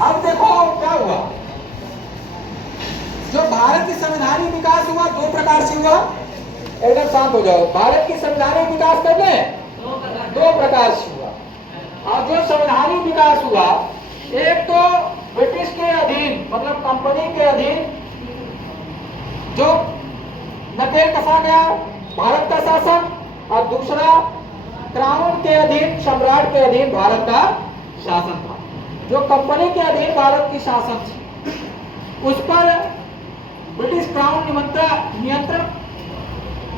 अब देखो क्या हुआ, जो भारत की संवैधानिक विकास हुआ दो प्रकार से हुआ। एकदम शांत हो जाओ। भारत की संवैधानिक विकास करने दो प्रकार से हुआ। और जो संवैधानिक विकास हुआ, एक तो ब्रिटिश के अधीन मतलब कंपनी के अधीन जो नकेल कसा गया भारत का शासन, और दूसरा क्राउन के अधीन सम्राट के अधीन भारत का शासन था। जो कंपनी के अधीन भारत की शासन थी उस पर ब्रिटिश क्राउन नियंत्रण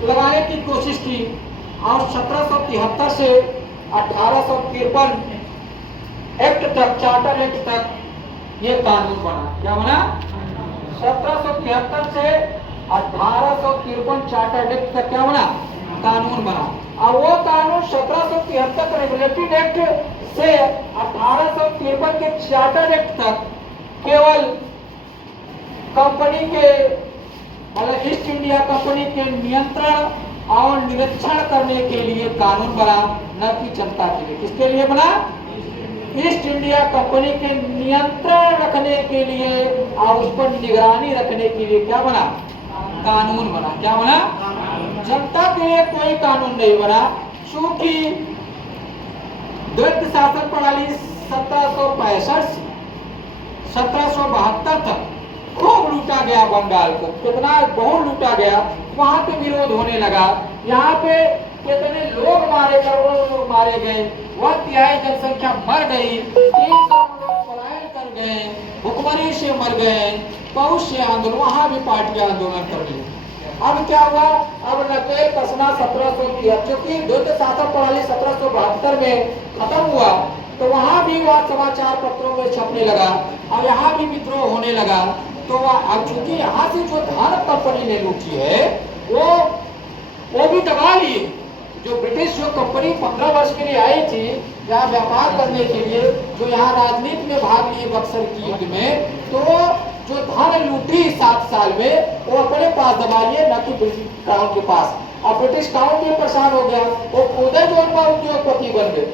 लगाने की कोशिश की और 1773 से 1853 एक्ट तक, चार्टर एक्ट तक ये कानून बना। क्या बना? 1773 से 1853 चार्टर एक्ट तक क्या बना? कानून बना। और वो कानून 1773 रेगुलेटरी एक्ट से 1853 के चार्टर एक्ट तक केवल कंपनी के मतलब ईस्ट इंडिया कंपनी के नियंत्रण और निरीक्षण करने के लिए कानून बना, न कि जनता के लिए। किसके लिए बना? ईस्ट इंडिया कंपनी के नियंत्रण रखने के लिए और उस पर निगरानी रखने के लिए क्या बना? कानून बना। क्या बना? जनता के लिए कोई कानून नहीं बना, क्योंकि द्वैत शासन प्रणाली 1765 से 1772 तक खूब लूटा गया बंगाल को। कितना बहुत लूटा गया। वहां पे विरोध होने लगा। यहाँ पे कितने लोग मारे, करोड़ों लोग मारे गए, 1/3 जनसंख्या मर गई, 300 लोग पलायन कर गए, भुखमरी से मर गए, बहुत से आंदोलन, वहां भी पार्टी आंदोलन कर ली। अब क्या हुआ? अब नकेल कसना 1773, क्योंकि द्वैत शासन प्रणाली 1772 में खत्म हुआ तो वहां भी वह समाचार पत्रों में छपने लगा और यहाँ भी विद्रोह होने लगा। तो अब चूंकि यहाँ से जो धन कंपनी ने लूटी है वो भी दबा लिए। जो ब्रिटिश जो कंपनी 15 वर्ष के लिए आई थी यहाँ व्यापार करने के लिए, जो यहाँ राजनीति में भाग लिए बक्सर की युद्ध में, तो जो धन लूटी 7 साल में वो अपने पास दबा लिए, न कि ब्रिटिश क्राउन के पास। और ब्रिटिश क्राउन भी परेशान हो गया, वो खुद जो उनका उद्योगपति बन गए,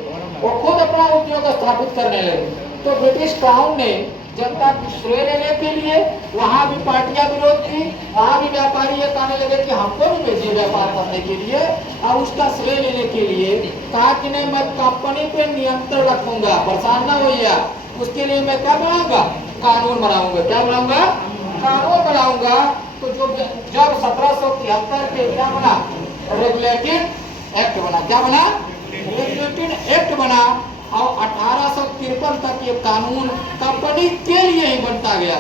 वो खुद अपना उद्योग स्थापित करने लगे। तो ब्रिटिश क्राउन ने जनता की श्रेय लेने के लिए वहां भी पार्टियां विरोध की, वहां भी व्यापारी ये कहने लगे कि हमको भी भेजिए व्यापार करने के लिए, और उसका श्रेय लेने के लिए कहा कि नहीं, मैं कंपनी पे नियंत्रण रखूंगा, परेशान ना होइए, उसके लिए मैं क्या बनाऊंगा? कानून बनाऊंगा। क्या बनाऊंगा? कानून बनाऊंगा। तो जो जब 1773 के क्या बना? रेगुलेटिंग एक्ट बना। क्या बना? रेगुलेटिंग एक्ट बना। और 1853 तक ये कानून कंपनी के लिए ही बनता गया।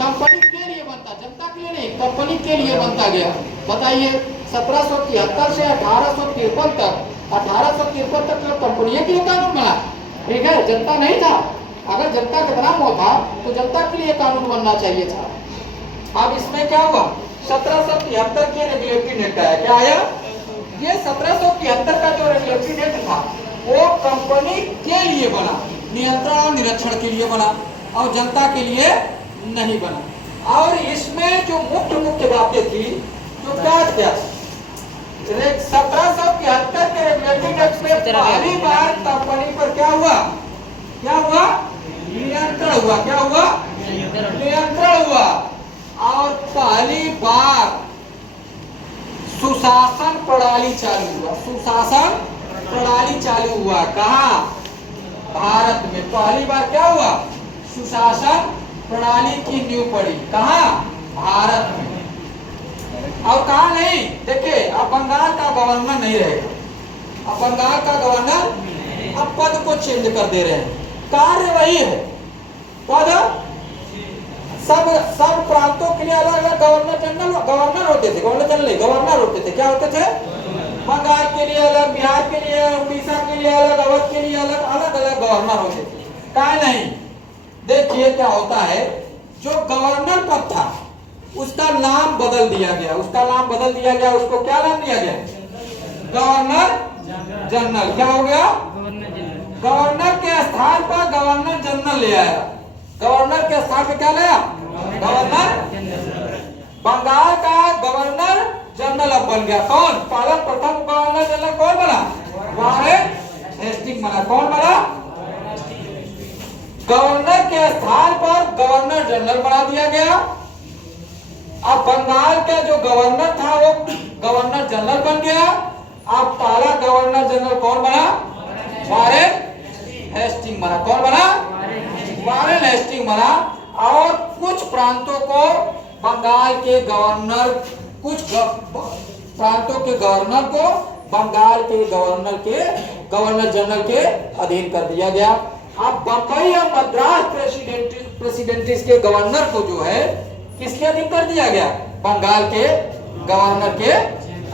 कंपनी के लिए बनता, जनता के लिए नहीं, कंपनी के लिए बनता गया। बताइए 1773 से 1853 तक, 1853 तक जो कंपनी के लिए कानून बना, ठीक है, जनता नहीं था। अगर जनता का नाम होता तो जनता के लिए कानून बनना चाहिए था। अब इसमें क्या हुआ? 1773 के रेगुलेटरी एक्ट आया। क्या आया? ये 1773 का जो रेगुलेटरी एक्ट था वो कंपनी के लिए बना, नियंत्रण और निरीक्षण के लिए बना, और जनता के लिए नहीं बना। और इसमें जो मुख्य बातें थी, जो क्या 1773 के रेगुलेटरी एक्ट में पहली बार कंपनी पर क्या हुआ? क्या हुआ? नियंत्रण हुआ। क्या हुआ? नियंत्रण हुआ। और पहली बार सुशासन प्रणाली चालू हुआ। सुशासन प्रणाली चालू हुआ। कहाँ? भारत में पहली बार क्या हुआ? सुशासन प्रणाली की नींव पड़ी। कहाँ? भारत में। और कहा नहीं, देखिए अब बंगाल का गवर्नर नहीं रहेगा। अब बंगाल का गवर्नर अब पद को चेंज कर दे रहे हैं, कार्य वही है, पद सब प्रांतों के लिए अलग अलग गवर्नर होते थे। गवर्नर होते थे। क्या होते थे? बंगाल के लिए अलग, बिहार के लिए, उड़ीसा के लिए अलग, अवध के लिए अलग, अलग अलग गवर्नर होते थे। क्या नहीं, देखिए क्या होता है, जो गवर्नर पद था उसका नाम बदल दिया गया। उसको क्या नाम दिया गया? Governor general. क्या हो गया? गवर्नर के स्थान पर गवर्नर जनरल ले आया। गवर्नर के स्थान पर क्या लाया? गवर्नर। बंगाल का गवर्नर जनरल अब बन गया। कौन? प्रथम गवर्नर जनरल कौन बना? वारेन हेस्टिंग बना। कौन बना? गवर्नर के स्थान पर गवर्नर जनरल बना दिया गया। अब बंगाल का जो गवर्नर था वो गवर्नर जनरल बन गया। अब पहला गवर्नर जनरल कौन बना? वॉरेन हेस्टिंग बना। कौन बना? वॉरेन हेस्टिंग बना। और कुछ प्रांतों को बंगाल के गवर्नर, कुछ प्रांतों के गवर्नर को बंगाल के गवर्नर जनरल के अधीन कर दिया गया। अब बंबई और मद्रास प्रेसिडेंसीज के गवर्नर को जो है किसके अधीन कर दिया गया? बंगाल के गवर्नर के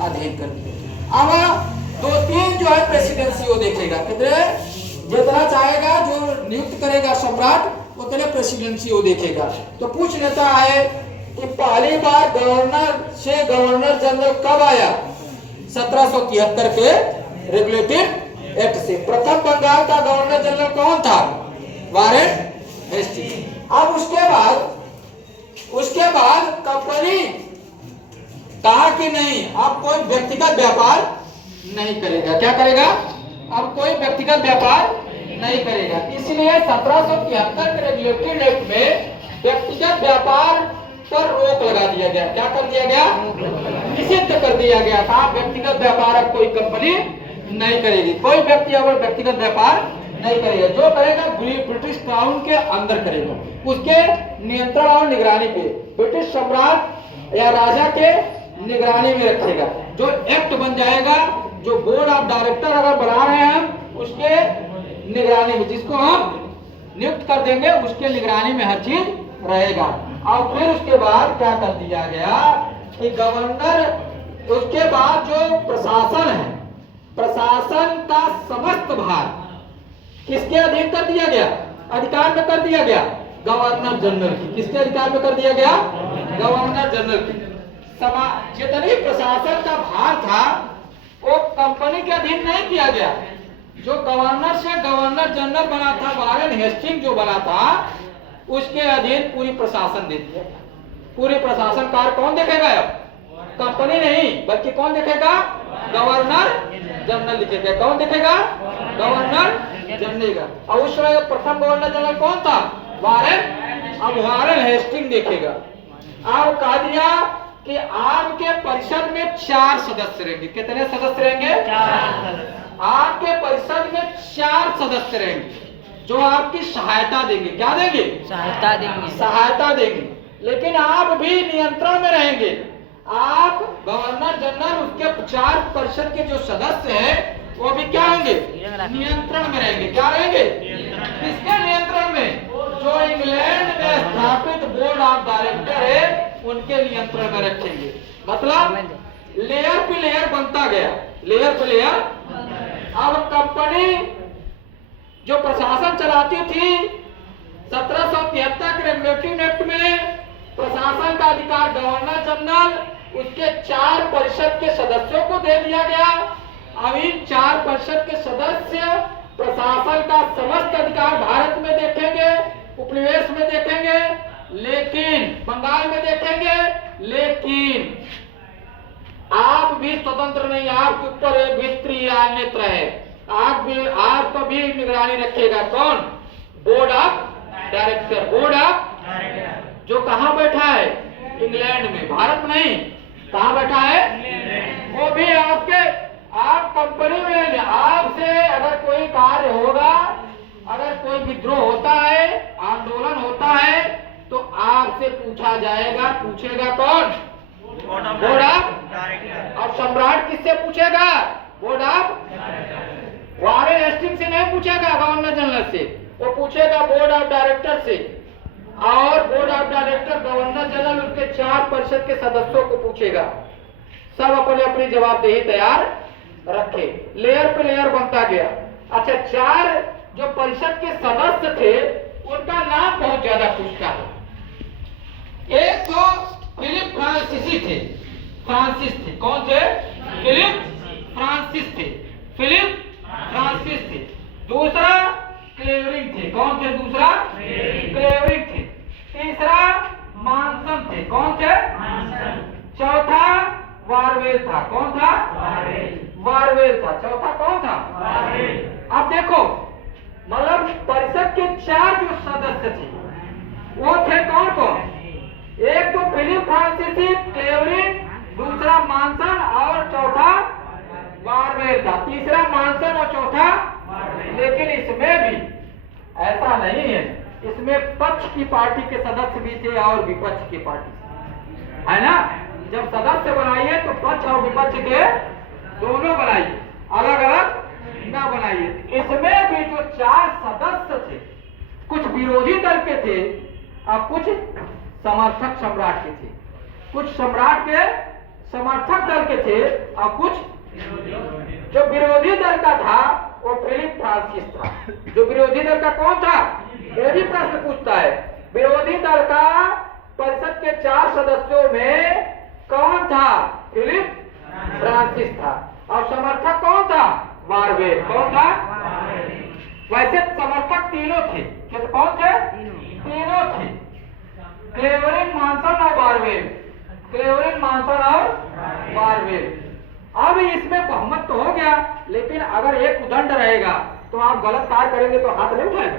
अधीन कर दिया। अब दो तीन जो है प्रेसिडेंसी वो देखेगा, कितने जितना चाहेगा जो नियुक्त करेगा सम्राट उतने प्रेसिडेंसी वो देखेगा। तो पूछ लेता है कि पहली बार गवर्नर से गवर्नर जनरल कब आया? 1773 के रेगुलेटिव एक्ट से। प्रथम बंगाल का गवर्नर जनरल कौन था? Warren Hasting. अब उसके बाद कंपनी कहा कि नहीं, अब कोई व्यक्तिगत व्यापार नहीं करेगा। क्या करेगा? अब कोई व्यक्तिगत व्यापार नहीं करेगा। इसलिए 1773 के रेगुलेटरी एक्ट में व्यक्तिगत व्यापार पर रोक लगा दिया गया। क्या कर दिया गया? निषिद्ध कर दिया गया था। व्यक्तिगत व्यापार अब कोई कंपनी नहीं करेगी। कोई व्यक्ति अगर व्यक्तिगत व्यापार नहीं करेगा, जो करेगा ब्रिटिश क्राउन के अंदर करेगा, उसके नियंत्रण और निगरानी पे ब्रिटिश सम्राट या राजा के निगरानी में रखेगा। जो एक्ट बन जाएगा, जो बोर्ड ऑफ डायरेक्टर अगर बना रहे हैं हम, उसके निगरानी में, जिसको हम नियुक्त कर देंगे उसके निगरानी में हर चीज रहेगा। और फिर उसके बाद क्या कर दिया गया कि गवर्नर, उसके बाद जो प्रशासन है, प्रशासन का समस्त भार किसके अधीन कर दिया गया? अधिकार में कर दिया गया गवर्नर जनरल की। किसके अधिकार में कर दिया गया? गवर्नर जनरल की। जितनी प्रशासन का भार था वो कंपनी के अधीन नहीं किया गया। जो गवर्नर से गवर्नर जनरल बना था, वॉरेन हेस्टिंग जो बना था, उसके अधीन पूरी प्रशासन दे दिया। पूरी प्रशासन कार्य कौन देखेगा? अब कंपनी नहीं, बल्कि कौन देखेगा? गवर्नर जनरल देखेगा। कौन देखेगा? Governor general. और उस समय प्रथम गवर्नर जनरल कौन था? वॉरेन। अब वॉरेन हेस्टिंग देखेगा। अब कहा दिया कि आपके परिषद में 4 सदस्य रहेंगे। कितने सदस्य रहेंगे? 4। आपके परिषद में 4 सदस्य रहेंगे जो आपकी सहायता देंगे। क्या देंगे? सहायता देंगे। सहायता देंगे। लेकिन आप भी नियंत्रण में रहेंगे। आप गवर्नर जनरल, उसके 4 परिषद के जो सदस्य हैं वो भी क्या होंगे? नियंत्रण में रहेंगे। क्या रहेंगे? किसके नियंत्रण में? जो इंग्लैंड में स्थापित बोर्ड ऑफ डायरेक्टर है उनके नियंत्रण में रखेंगे। मतलब लेयर पे लेयर बनता गया, लेयर पे लेयर। अब कंपनी जो प्रशासन चलाती थी 1773 के रेगुलेटरी एक्ट में प्रशासन का अधिकार गवर्नर जनरल, उसके 4 परिषद के सदस्यों को दे दिया गया। अब इन 4 परिषद के सदस्य प्रशासन का समस्त अधिकार भारत में देखेंगे, उपनिवेश में देखेंगे, लेकिन बंगाल में देखेंगे, लेकिन आप भी स्वतंत्र नहीं। आपके ऊपर एक भित्री अन्यत्र है। आपको भी निगरानी रखेगा। कौन? Board of director. Board of जो कहाँ बैठा है? इंग्लैंड में, भारत में नहीं। कहाँ बैठा है? वो भी आप कंपनी में, आपसे अगर कोई कार्य होगा, अगर कोई विद्रोह होता है, आंदोलन होता है, तो आपसे पूछा जाएगा। पूछेगा कौन? Board of director. और सम्राट किससे पूछेगा? बोर्ड ऑफ वॉरेन हेस्टिंग से नहीं पूछेगा, गवर्नर जनरल से, वो पूछेगा बोर्ड ऑफ डायरेक्टर से। और board of director governor general उसके 4 परिषद के सदस्यों को पूछेगा। सब अपने अपनी जवाबदेही तैयार रखे। लेयर पे लेयर बनता गया। अच्छा, 4 जो परिषद के सदस्य थे उनका नाम बहुत ज्यादा पूछता है। एक तो फिलिप फ्रांसिसी थे, फ्रांसिस थे। कौन थे? फिलिप फ्रांसिस थे। फिलिप फ्रांसिस थे। दूसरा क्लेवरिंग थे। कौन थे? दूसरा क्लेवरिंग थे। तीसरा मानसन थे। कौन थे? चौथा वारवेल था। कौन था? वारवेल था। चौथा कौन था? अब देखो, मतलब परिषद परिषद के 4 जो सदस्य थे वो थे कौन कौन? एक तो फिलिप फ्रांसीसी क्लेवरिन, दूसरा मानसन और चौथा बारवेल था। तीसरा मानसन और चौथा, लेकिन इसमें भी ऐसा नहीं है, इसमें पक्ष की पार्टी के सदस्य भी थे और विपक्ष की पार्टी, है ना। जब सदस्य बनाइए तो पक्ष और विपक्ष के दोनों बनाइए, अलग अलग ना बनाइए। इसमें भी जो 4 सदस्य थे, कुछ विरोधी दल के थे और कुछ समर्थक सम्राट के थे। कुछ सम्राट के समर्थक दल के थे और कुछ जो विरोधी दल का था वो फिलिप फ्रांसिस था। जो विरोधी दल का कौन था, ये भी प्रश्न पूछता है। विरोधी दल का परिषद के 4 सदस्यों में कौन था? फिलिप फ्रांसिस था। और समर्थक कौन था? बारवेल। कौन था? वैसे समर्थक तीनों थे। किस कौन थे? तीनों थे, क्लेवरिन, मानसन और बारवेल। क्लेवरिन, मानसन और बारवेल। अब इसमें बहुमत तो हो गया, लेकिन अगर एक उदंड रहेगा तो आप गलत कार्य करेंगे तो हाथ नहीं उठाएगा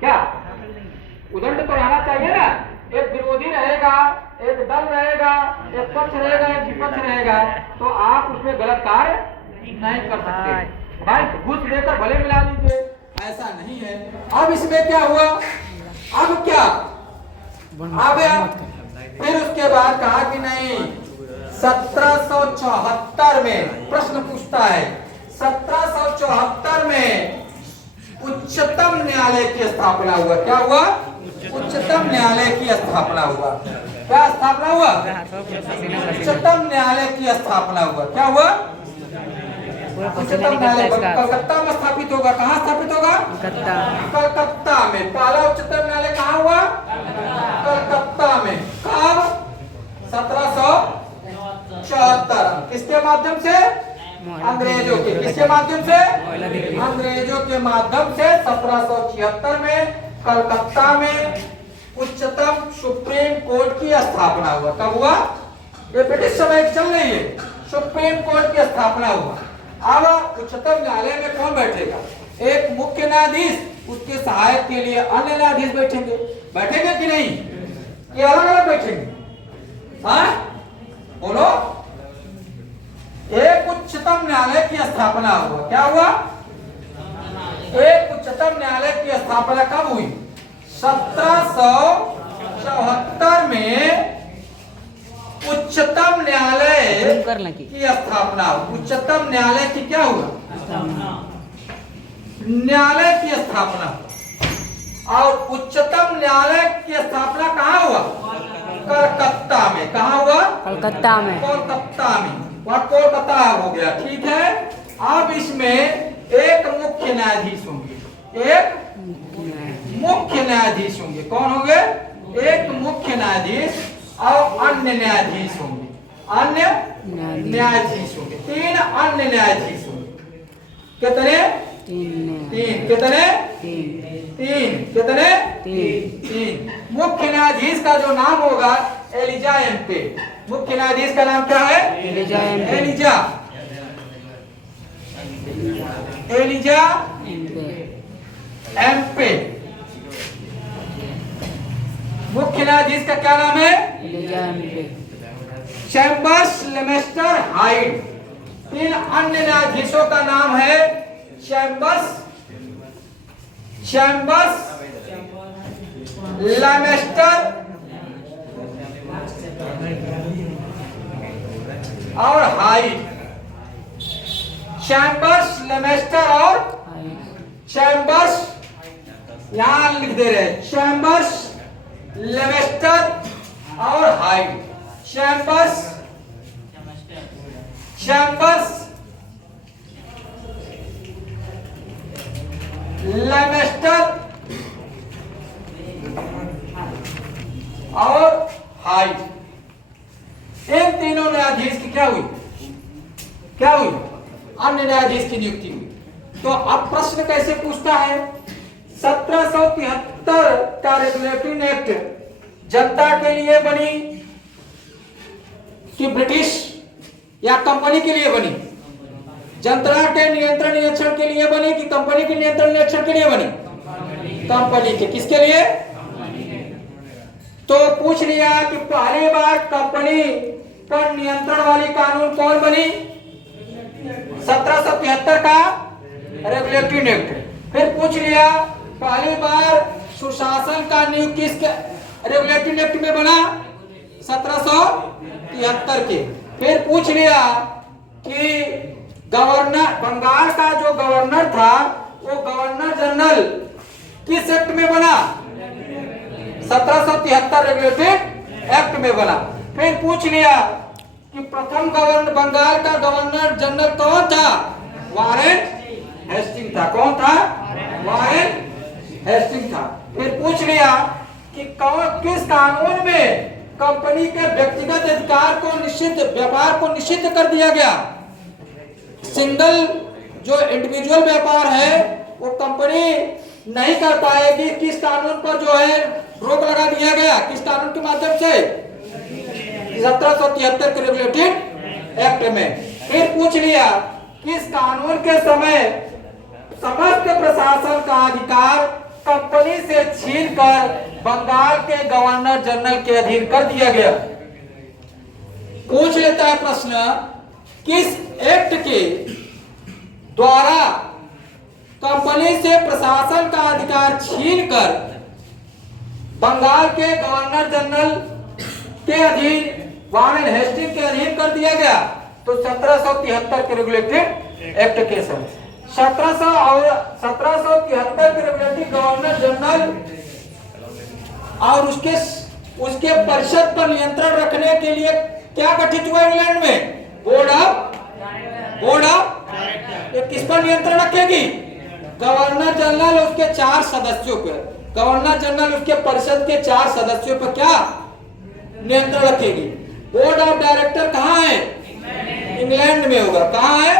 क्या? उदंड तो रहना चाहिए ना। एक विरोधी रहेगा, एक दल रहेगा, एक पक्ष रहेगा, एक विपक्ष रहेगा, तो आप उसमें गलत कार्य नहीं कर सकते। भाई घूस देकर भले मिला लीजिए, ऐसा नहीं है। अब इसमें क्या हुआ? अब क्या? अब फिर उसके बाद कहा कि नहीं, 1774 में प्रश्न पूछता है, 1774 में उच्चतम न्यायालय की स्थापना हुआ। क्या हुआ? उच्चतम न्यायालय की स्थापना हुआ। क्या स्थापना हुआ? उच्चतम न्यायालय की स्थापना हुआ। क्या हुआ? उच्चतम न्यायालय कलकत्ता में स्थापित होगा। कहाँ स्थापित होगा? कलकत्ता में। पहला उच्चतम न्यायालय कहाँ हुआ? कलकत्ता में। कब? 1774। किसके माध्यम से? अंग्रेजों के। किसके माध्यम से? अंग्रेजों के माध्यम से 1776 में कलकत्ता में उच्चतम सुप्रीम कोर्ट की स्थापना हुआ। कब हुआ? ये ब्रिटिश समय चल रही है, सुप्रीम कोर्ट की स्थापना हुआ। अब उच्चतम न्यायालय में कौन बैठेगा? एक मुख्य न्यायाधीश, उसके सहायक के लिए अन्य न्यायाधीश बैठेंगे। बैठेंगे कि नहीं? ये अलग अलग बैठेंगे। हाँ बोलो। एक उच्चतम न्यायालय की स्थापना हुआ। क्या हुआ? एक उच्चतम न्यायालय की स्थापना कब हुई? 1774 में उच्चतम न्यायालय की स्थापना। उच्चतम न्यायालय की क्या हुआ? न्यायालय की स्थापना। और उच्चतम न्यायालय की स्थापना कहाँ हुआ? कलकत्ता में। कहाँ हुआ? कलकत्ता में। कोलकाता में। वह कोलकाता हो गया। ठीक है। अब इसमें एक मुख्य न्यायाधीश होंगे। एक मुख्य न्यायाधीश होंगे। कौन होंगे? एक मुख्य न्यायाधीश और अन्य न्यायाधीश होंगे। अन्य न्यायाधीश होंगे। 3 अन्य न्यायाधीश होंगे। कितने? 3। कितने? 3। कितने? 3। मुख्य न्यायाधीश का जो नाम होगा एलिजा एम्पे। मुख्य न्यायाधीश का नाम क्या है? एलिजा एम्पे। मुख्य न्यायाधीश का क्या नाम है? Chambers, लेमेस्टर, hide. 3 अन्य न्यायाधीशों का नाम है चैम्बर्स, लेमेस्टर और हाइड। चैम्बर्स, लेमेस्टर और चैम्बर्स, यहां लिख दे रहे हैं, चैम्बर्स, लेमेस्टर और हाइड। चैम्बर्स, लेमेस्टर और हाइड। इन तीनों न्यायाधीश की क्या हुई? अन्य न्यायाधीश की नियुक्ति हुई। तो अब प्रश्न कैसे पूछता है? 1773 का रेगुलेटिंग एक्ट जनता के लिए बनी कि ब्रिटिश या कंपनी के लिए बनी? जनता के नियंत्रण निरीक्षण के लिए बनी कि कंपनी के नियंत्रण निरीक्षण के लिए बनी? कंपनी के, किसके लिए? तो पूछ लिया कि पहली बार कंपनी पर नियंत्रण वाली कानून कौन बनी? 1773 का रेगुलेटरी एक्ट। फिर पूछ लिया पहली बार सुशासन का नियुक्त किस रेगुलेटरी एक्ट में बना? 1773 के। फिर पूछ लिया कि गवर्नर, बंगाल का जो गवर्नर था वो गवर्नर जनरल किस एक्ट में बना? 1773 रेगुलेटरी एक्ट में बना। फिर पूछ लिया कि प्रथम गवर्नर, बंगाल का गवर्नर जनरल कौन था? वारेन हेस्टिंग था। कौन था? वारेन हेस्टिंग था। फिर पूछ लिया कि किस कानून में कंपनी के व्यक्तिगत अधिकार को निषिद्ध, व्यापार को निषिद्ध कर दिया गया? सिंगल जो इंडिविजुअल व्यापार है वो कंपनी नहीं कर पाएगी, किस कानून पर जो है रोक लगा दिया गया? किस कानून के माध्यम से? 1773 के रेगुलेटरी एक्ट में। फिर पूछ लिया किस कानून के समय समस्त प्रशासन का अधिकार कंपनी से छीनकर बंगाल के गवर्नर जनरल के अधीन कर दिया गया? पूछ लेता है प्रश्न, किस एक्ट के द्वारा कंपनी से प्रशासन का अधिकार छीनकर बंगाल के गवर्नर जनरल के अधीन, वारेन हेस्टिंग के अधीन कर दिया गया? तो 1773 के रेगुलेटरी एक्ट के समय 1773 के रेगुलेटरी गवर्नर जनरल और उसके परिषद पर नियंत्रण रखने के लिए क्या गठित हुआ इंग्लैंड में? बोर्ड ऑफ ये किस पर नियंत्रण रखेगी? गवर्नर जनरल उसके 4 सदस्यों पर, गवर्नर जनरल उसके परिषद के 4 सदस्यों पर क्या नियंत्रण रखेगी? बोर्ड ऑफ डायरेक्टर कहाँ है? इंग्लैंड में होगा। कहाँ है?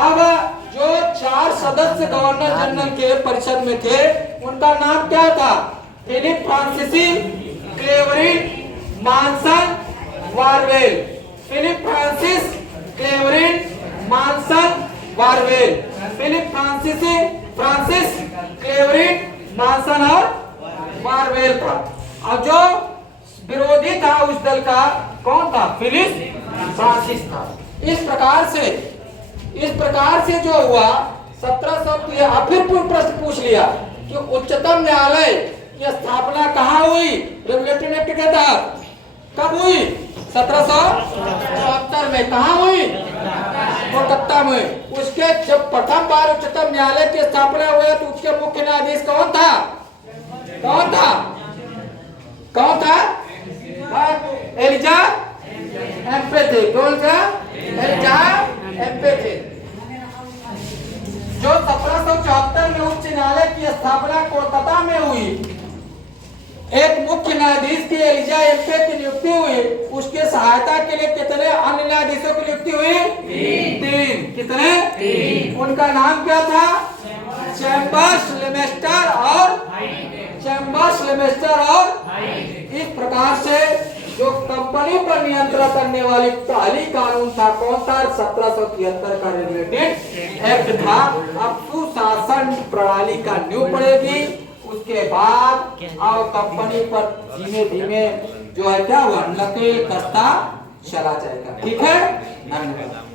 अब जो 4 सदस्य गवर्नर जनरल के परिषद में थे उनका नाम क्या था? Philip Francis Clavering Monson Barwell. Philip Francis Clavering Monson Barwell. Philip Francis Clavering Monson और वारवेल था। और जो विरोधी था उस दल का कौन था? फिलिप फ्रांसिस था। इस प्रकार से जो हुआ 1700। फिर प्रश्न पूछ लिया कि उच्चतम न्यायालय की स्थापना कहाँ हुई? रेगुलेटरी एक्ट के तहत। कब हुई? 1774 में। कहाँ हुई? कोलकाता में। उसके जब प्रथम बार उच्चतम न्यायालय की स्थापना हुई तो उसके मुख्य न्यायाधीश कौन था? एलिजा एम्पे। कौन था? एलिजा एम्पे। जो 1774 में उच्च न्यायालय की स्थापना कोलकाता में हुई, एक मुख्य न्यायाधीश की एलिजा एम्पे की नियुक्ति हुई। उसके सहायता के लिए कितने अन्य न्यायाधीशों की नियुक्ति हुई? 3। कितने? 3। उनका नाम क्या था? चैम्बर्स, लेमेस्टर और इस प्रकार से जो कंपनी पर नियंत्रण करने वाली पहली कानून था कौन था? 1773 का रेगुलेटरी एक्ट था। अब सुशासन प्रणाली का नींव पड़ेगी। उसके बाद और कंपनी पर धीमे धीमे जो है क्या हुआ? नकेल कसता चला जाएगा। ठीक है, धन्यवाद।